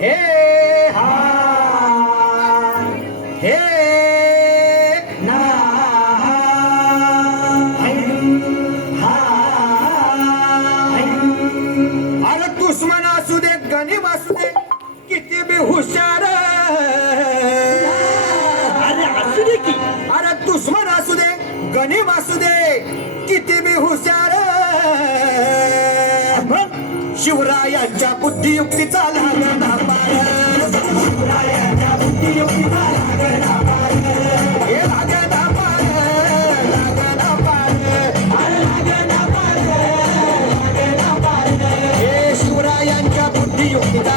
हे हा हे ना अरे दुश्मन असू दे गणिम असू दे किती बी हुशार अरे असू दे की अरे दुश्मन असू दे गणिम असू दे किती बी हुशार शिवरायांच्या बुद्धियुक्तीचा लागला पार शिवरायांच्या बुद्धियुक्तीचा लागला पार हे लागला पार लागला पार अरे लागला पार लागला पार हे शिवरायांच्या बुद्धियुक्तीचा